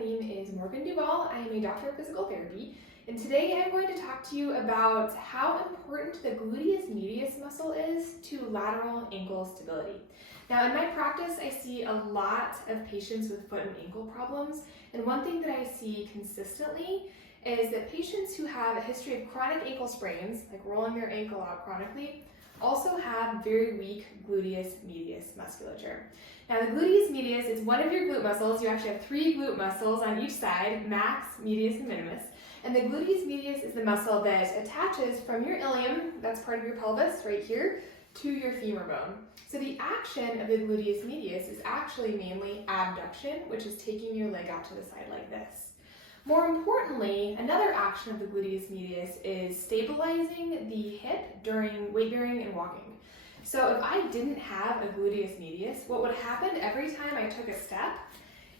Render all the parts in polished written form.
name is Morgan Duvall. I am a doctor of physical therapy, and today I'm going to talk to you about how important the gluteus medius muscle is to lateral ankle stability. Now, in my practice, I see a lot of patients with foot and ankle problems, and one thing that I see consistently is that patients who have a history of chronic ankle sprains, like rolling their ankle out chronically, also have very weak gluteus medius musculature. Now, the gluteus medius is one of your glute muscles. You actually have 3 glute muscles on each side, max, medius, and minimus. And the gluteus medius is the muscle that attaches from your ilium, that's part of your pelvis right here, to your femur bone. So the action of the gluteus medius is actually mainly abduction, which is taking your leg out to the side like this. More importantly, another action of the gluteus medius is stabilizing the hip during weight bearing and walking. So if I didn't have a gluteus medius, what would happen every time I took a step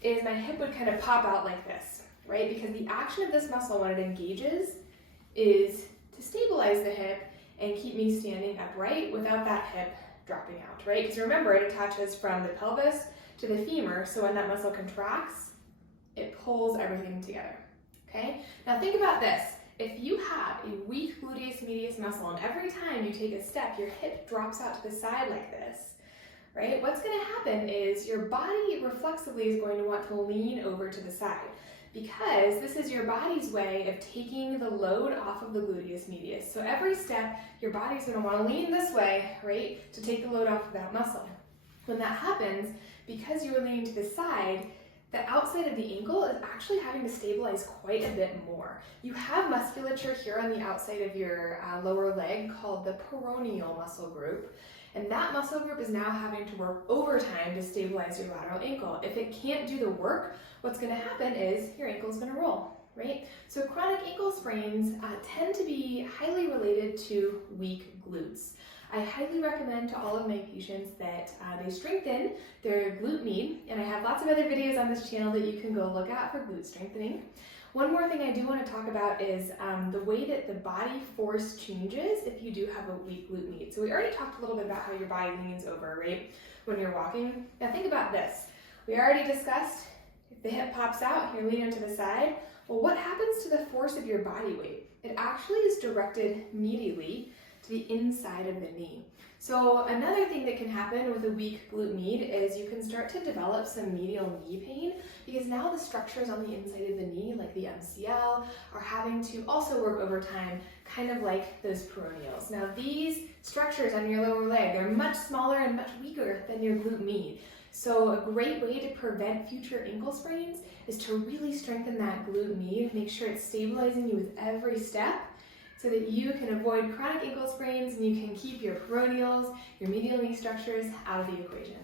is my hip would kind of pop out like this, right? Because the action of this muscle when it engages is to stabilize the hip and keep me standing upright without that hip dropping out, right? Because remember, it attaches from the pelvis to the femur, so when that muscle contracts, it pulls everything together, okay? Now think about this. If you have a weak gluteus medius muscle and every time you take a step, your hip drops out to the side like this, right? What's gonna happen is your body reflexively is going to want to lean over to the side because this is your body's way of taking the load off of the gluteus medius. So every step, your body's gonna wanna lean this way, right, to take the load off of that muscle. When that happens, because you're leaning to the side, the outside of the ankle is actually having to stabilize quite a bit more. You have musculature here on the outside of your lower leg called the peroneal muscle group, and that muscle group is now having to work overtime to stabilize your lateral ankle. If it can't do the work, what's going to happen is your ankle is going to roll, right? So chronic ankle sprains tend to be highly related to weak glutes. I highly recommend to all of my patients that they strengthen their glute med, and I have lots of other videos on this channel that you can go look at for glute strengthening. One more thing I do want to talk about is the way that the body force changes if you do have a weak glute med. So we already talked a little bit about how your body leans over, right, when you're walking. Now think about this. We already discussed if the hip pops out, you're leaning to the side. Well, what happens to the force of your body weight? It actually is directed medially to the inside of the knee. So another thing that can happen with a weak glute med is you can start to develop some medial knee pain because now the structures on the inside of the knee, like the MCL, are having to also work overtime, kind of like those peroneals. Now these structures on your lower leg, they're much smaller and much weaker than your glute med. So a great way to prevent future ankle sprains is to really strengthen that glute med, make sure it's stabilizing you with every step, so that you can avoid chronic ankle sprains and you can keep your peroneals, your medial knee structures out of the equation.